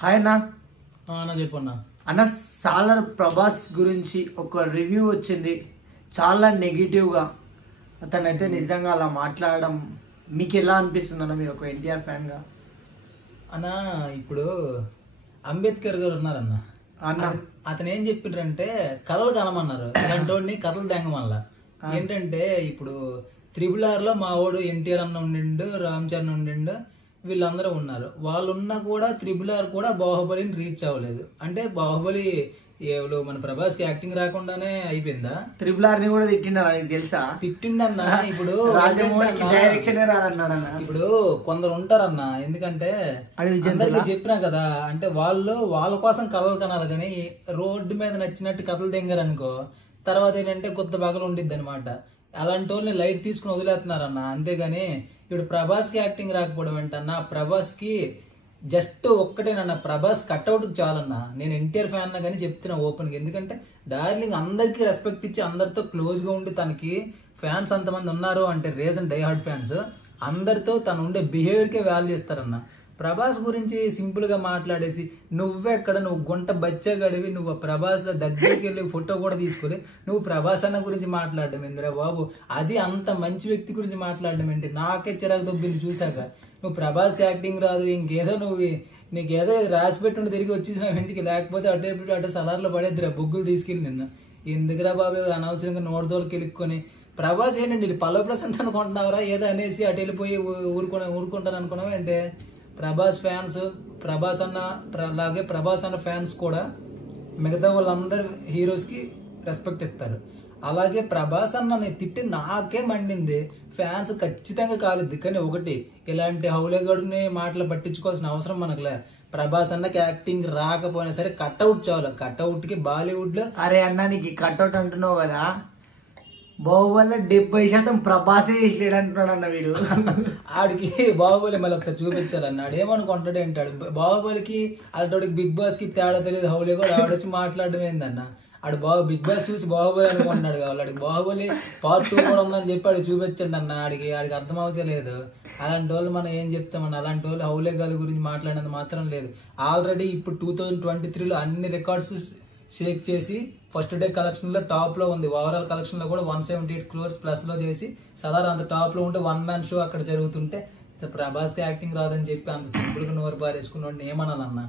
Hi అన్న. అన్న చెప్పన్నా. అన్న సాలర్ ప్రభాస్ గురించి ఒక రివ్యూ వచ్చింది, చాలా నెగిటివ్గా. అతనైతే నిజంగా అలా మాట్లాడడం మీకు ఎలా అనిపిస్తుంది అన్న, మీరు ఒక ఎన్టీఆర్ ఫ్యాన్గా? అన్న ఇప్పుడు అంబేద్కర్ గారు ఉన్నారన్న, అతను ఏం చెప్పిండ్రంటే కథలు కనమన్నారు. ఇలాంటి వాడిని కథలు తెంగమల్లా. ఏంటంటే ఇప్పుడు RRR లో మా వాడు ఎన్టీఆర్ అన్న ఉండిండు, రామ్ చరణ్ ఉండిండు, వీళ్ళందరూ ఉన్నారు. వాళ్ళు ఉన్నా కూడా RRR కూడా బాహుబలిని రీచ్ అవ్వలేదు. అంటే బాహుబలి మన ప్రభాస్ కి యాక్టింగ్ రాకుండానే అయిపోయిందా? RRR ని కూడా తిట్టిండ, తెలుసా? తిట్టిండన్న. ఇప్పుడు డైరెక్షన్ రాదన్నాడన్న. ఇప్పుడు కొందరు ఉంటారన్న, ఎందుకంటే అందరికి చెప్పినా కదా, అంటే వాళ్ళ కోసం కథలు కనాలి కానీ రోడ్డు మీద నచ్చినట్టు కథలు తెంగారు అనుకో, తర్వాత ఏంటంటే కొత్త బగలు ఉండిద్ది అనమాట. అలాంటి వాళ్ళని లైట్ తీసుకుని వదిలేస్తున్నారన్న. అంతేగాని ఇప్పుడు ప్రభాస్ కి యాక్టింగ్ రాకపోవడం ఏంటన్నా, ప్రభాస్ కి జస్ట్ ఒక్కటేనన్న, ప్రభాస్ కట్అవుట్ చాలన్నా. నేను ఎన్టీఆర్ ఫ్యాన్ కానీ చెప్తున్నా ఓపెన్ గా, ఎందుకంటే డార్లింగ్ అందరికి రెస్పెక్ట్ ఇచ్చి అందరితో క్లోజ్ గా ఉండి తనకి ఫ్యాన్స్ అంతమంది ఉన్నారు అంటే రీజన్ డై హార్డ్ ఫ్యాన్స్. అందరితో తను ఉండే బిహేవియర్ కే వాల్యూ ఇస్తారన్న. ప్రభాస్ గురించి సింపుల్ గా మాట్లాడేసి నువ్వెక్కడ, నువ్వు గుంట బచ్చా గడివి, నువ్వు ప్రభాస్ దగ్గరికి వెళ్ళి ఫోటో కూడా తీసుకోలే, నువ్వు ప్రభాస్ అన్న గురించి మాట్లాడడం ఏందిరా బాబు? అది అంత మంచి వ్యక్తి గురించి మాట్లాడడం ఏంటి? నాకే చిరాకు దొబ్బింది చూసాక. నువ్వు ప్రభాస్ యాక్టింగ్ రాదు, ఇంకేదో నీకేదో రాసి పెట్టుండి తిరిగి వచ్చేసిన ఇంటికి, లేకపోతే అటు సలార్లో పడేద్దిరా బొగ్గులు తీసుకెళ్ళి నిన్న. ఎందుకురా బాబు అనవసరంగా నోడుదోలకి వెళ్ళుకొని. ప్రభాస్ ఏంటండి పల్లవ ప్రశాంత్ అనుకుంటున్నావురా? ఏదో అనేసి అటు వెళ్ళిపోయి ఊరుకుంటాను అనుకున్నావు అంటే? ప్రభాస్ ఫ్యాన్స్, ప్రభాస్ అన్న అలాగే ప్రభాస్ అన్న ఫ్యాన్స్ కూడా మిగతా వాళ్ళందరు హీరోస్ కి రెస్పెక్ట్ ఇస్తారు. అలాగే ప్రభాస్ అన్న తిట్టి నాకే మండింది. ఫ్యాన్స్ ఖచ్చితంగా కాలిద్ది. కానీ ఒకటి, ఇలాంటి హౌలేగడుని మాటలు పట్టించుకోవాల్సిన అవసరం మనకులే. ప్రభాస్ అన్నకి యాక్టింగ్ రాకపోయినా సరే కట్అవుట్ చాలు. కట్అవుట్ కి బాలీవుడ్ లో అరే అన్న, నీకు కట్అవుట్ అంటున్నావు కదా, బాహుబలిలో 70% ప్రభాసే చేసాడు అంటున్నాడు అన్న వీడు. ఆడికి బాహుబలి మళ్ళీ ఒకసారి చూపించాలన్న. ఆడు ఏమనుకుంటాడు ఏంటాడు, బాహుబలికి అలాంటి బిగ్ బాస్ కి తేడా తెలియదు. హౌలే కూడా ఆడొచ్చి మాట్లాడడం ఏందన్న. ఆడు బిగ్ బాస్ చూసి బాహుబలి అనుకుంటున్నాడు కావాలి. ఆడికి బాహుబలి Part 2 కూడా ఉందని చెప్పి ఆడికి చూపించండి అన్న. ఆడికి అర్థమవుతే లేదు. అలాంటి వాళ్ళు మనం ఏం చెప్తామన్న. అలాంటి వాళ్ళు హౌలే గాలి గురించి మాట్లాడినంత మాత్రం లేదు. ఆల్రెడీ ఇప్పుడు 2023లో అన్ని రికార్డ్స్ షేక్ చేసి ఫస్ట్ డే కలెక్షన్ లో టాప్ లో ఉంది. ఓవరాల్ కలెక్షన్ లో కూడా 178 crores ప్లస్ లో చేసి సలార్ అంత టాప్ లో ఉంటే వన్ మ్యాన్ షో అక్కడ జరుగుతుంటే ప్రభాస్ యాక్టింగ్ రాదని చెప్పి అంత సింపుల్ గా నోరు పారేసుకున్నాడు ఏమనాలన్నా.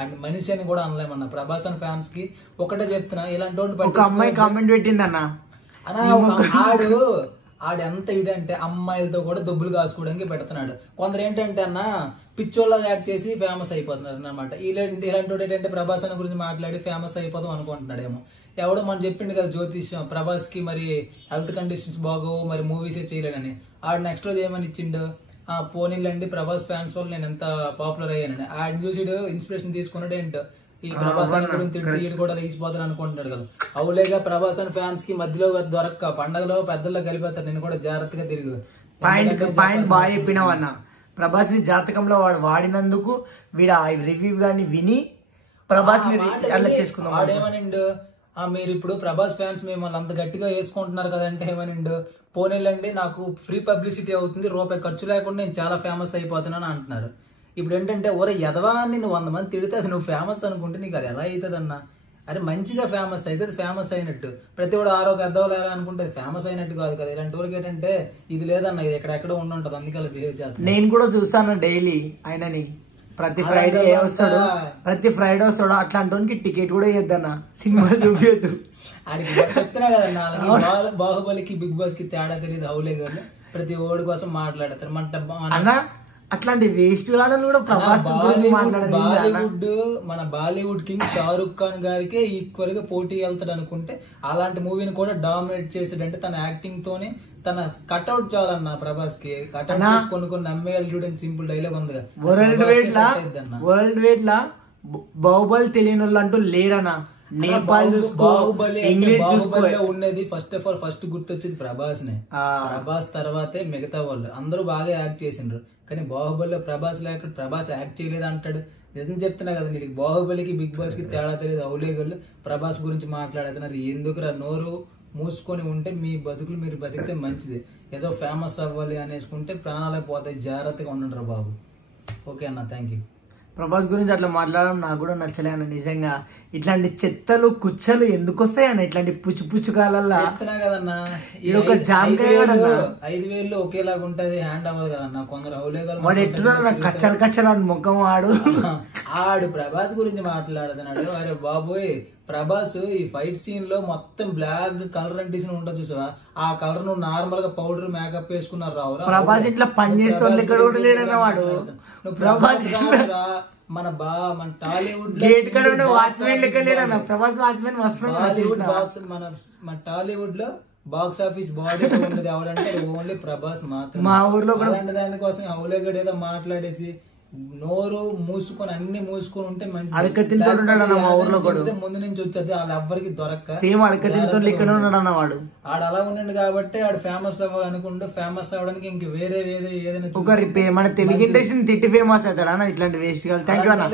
అండ్ మనిషి అని కూడా అనలేమన్నా. ప్రభాస్ అని ఫ్యాన్స్ కి ఒకటే చెప్తున్నా, ఇలాంటి ఒక అమ్మాయి కామెంట్ పెట్టిందన్న, ఆడు ఎంత ఇదంటే అమ్మాయిలతో కూడా దొబ్బులు కాసుకోవడానికి పెడుతున్నాడు. కొందరు ఏంటంటే అన్న పిచ్చోళ్ళగా యాక్ట్ చేసి ఫేమస్ అయిపోతున్నారు అనమాట. ఇలాంటి ఏంటంటే ప్రభాస్ అన్న గురించి మాట్లాడి ఫేమస్ అయిపోదాం అనుకుంటున్నాడేమో. ఎవడో మనం చెప్పిండు కదా జ్యోతిష్యం, ప్రభాస్ కి మరి హెల్త్ కండిషన్స్ బాగోవు, మరి మూవీసే చేయలేడని. ఆడు నెక్స్ట్ రోజు ఏమని ఇచ్చిండు, పోనీళ్ళండి ప్రభాస్ ఫ్యాన్స్ వల్ల నేను ఎంత పాపులర్ అయ్యానని. ఆడిని చూసి ఇన్స్పిరేషన్ తీసుకున్నాడు ఏంటో, ఈ ప్రభాస్ అన్న గురించి తిరిగి కూడా లేచిపోతాను అనుకుంటున్నాడు కదా. అవులేగా ప్రభాస్ అన్న ఫ్యాన్స్ కి మధ్యలో దొరక్క పండగలో పెద్దల్లో కలిపేస్తారు. నేను కూడా జాగ్రత్తగా తిరుగు. పాయింట్ బాగా చెప్పినావు అన్న. ప్రభాస్ ని జాతకంలో వాడినందుకు వీడు ఆ రివ్యూ గాని విని ప్రభాస్ ని చేసుకున్నాం. వాడేమనిండు, మీరు ఇప్పుడు ప్రభాస్ ఫ్యాన్స్ మిమ్మల్ని అంత గట్టిగా వేసుకుంటున్నారు కదంటే ఏమనిండు, పోనీలండి నాకు ఫ్రీ పబ్లిసిటీ అవుతుంది, రూపాయి ఖర్చు లేకుండా నేను చాలా ఫేమస్ అయిపోతున్నాను అంటున్నారు. ఇప్పుడు ఏంటంటే ఒరే యదవాన్ని నువ్వు 100 మంది తిడితే అది నువ్వు ఫేమస్ అనుకుంటే నీకు అది ఎలా అవుతుంది అన్న? అరే మంచిగా ఫేమస్ అయితే అది ఫేమస్ అయినట్టు. ప్రతి వాడు ఆరోగ్య ఎద్దవలేరా అనుకుంటే అది ఫేమస్ అయినట్టు కాదు కదా. ఇలాంటి వాళ్ళకి ఏంటంటే ఇది లేదన్న, ఇది ఎక్కడెక్కడ ఉండుంటది, అందుకే అలా బిహేవ్ చేస్తాను. నేను కూడా చూస్తాను డైలీ ఆయనని. ప్రతి ఫ్రైడే వస్తాడు. అట్లాంటి టికెట్ కూడా ఇవ్వద్దన్న, సినిమా చూపించద్దు. ఆడికి చెప్తున్నా కదన్నా, బాహుబలికి బిగ్ బాస్ కి తేడా తెలియదు. హౌలే గారు ప్రతి ఓడి కోసం మాట్లాడతారు. అన్న అట్లాంటి వేస్ట్ కూడా మన బాలీవుడ్ కింగ్ షారుఖ్ ఖాన్ గారికే ఈక్వల్ గా పోటీ వెళ్తాడు అనుకుంటే అలాంటి మూవీని కూడా డామినేట్ చేసాడంటే తన యాక్టింగ్ తోనే. తన కట్అవుట్ చాలన్న ప్రభాస్ కి. కట్అవుట్ కొన్ని నమ్మేయాలి చూడండి, సింపుల్ డైలాగ్ ఉందిగా. వరల్డ్ వైడ్ లా బాహుబలి తెలియని వాళ్ళు అంటూ లేరన్నా. నేపాల్ బాహుబలిలో ఉన్నది ఫస్ట్ గుర్తొచ్చేది ప్రభాస్ నే. ప్రభాస్ తర్వాతే మిగతా వాళ్ళు అందరూ బాగా యాక్ట్ చేసిండ్రు. కానీ బాహుబలిలో ప్రభాస్ లేకుండా ప్రభాస్ యాక్ట్ చేయలేదు అంటాడు. నిజం చెప్తున్నా కదా, నీకు బాహుబలికి బిగ్ బాస్ కి తేడా తెలియదు. అవులేగళ్ళు ప్రభాస్ గురించి మాట్లాడుతున్నారు. ఎందుకురా నోరు మూసుకొని ఉంటే మీ బతుకులు మీరు బతికితే మంచిది. ఏదో ఫేమస్ అవ్వాలి అనేసుకుంటే ప్రాణాలే పోతాయి. జాగ్రత్తగా ఉండండి రా బాబు. ఓకే అన్న, థ్యాంక్ యూ. ప్రభాస్ గురించి అట్లా మాట్లాడడం నాకు కూడా నచ్చలే అన్న. నిజంగా ఇట్లాంటి చెత్తలు కుచ్చలు ఎందుకు వస్తాయి అన్న, ఇట్లాంటి పుచ్చు పుచ్చుకాలల్లా చెప్తున్నా కదన్నా, ఇది ఒక జామకాయ కూడా అన్న. 5,000 ఒకేలాగా ఉంటది, హ్యాండ్ అవ్వదు కదన్నా. కొందరు అవులేగాలు వాడు ఎట్లా కచ్చలు కచ్చలు ఆడు ముఖం ఆడు ఆడు ప్రభాస్ గురించి మాట్లాడుతున్నాడు. అరే బాబోయ్, ప్రభాస్ ఈ ఫైట్ సీన్ లో మొత్తం బ్లాక్ కలర్ అంటేసిన ఉంటుంది చూసావా, ఆ కలర్ నువ్వు నార్మల్ గా పౌడర్ మేకప్ వేసుకున్నారు రావురా. ప్రభాస్ ఇట్లా పని చేస్తుంది ఇక్కడ కూడా లేడన్న వాడు. ప్రభాస్ మన టాలీవుడ్ గేట్ కాడ వాచ్మెన్ లెక్క లేడన్న ప్రభాస్. వాచ్మెన్ బాలీవుడ్ బాక్స్ మన టాలీవుడ్ లో బాక్స్ ఆఫీస్ బాడీ ఉండదు ఎవరంటే ఓన్లీ ప్రభాస్ మాత్రం. మా ఊర్లో అలాంటి దానికోసం అవులేగడ ఏదో మాట్లాడేసి నోరు మూసుకొని అన్ని మూసుకొని ఉంటే మంచి ముందు నుంచి వచ్చేది వాళ్ళు ఎవ్వరికి దొరక్క సేమ్ అడకతితో లెక్కనే ఉన్నాడు అన్న వాడు. ఆడు అలా ఉండండి కాబట్టి ఆడు ఫేమస్ అవ్వాలనుకుంటూ ఫేమస్ అవ్వడానికి ఇంక వేరే ఏదైనా మన తెలుగు ఇండస్ట్రీ తిట్టి ఫేమస్ అవుతాడు అన్న ఇట్లాంటి వేస్ట్. థ్యాంక్ యూ అన్న.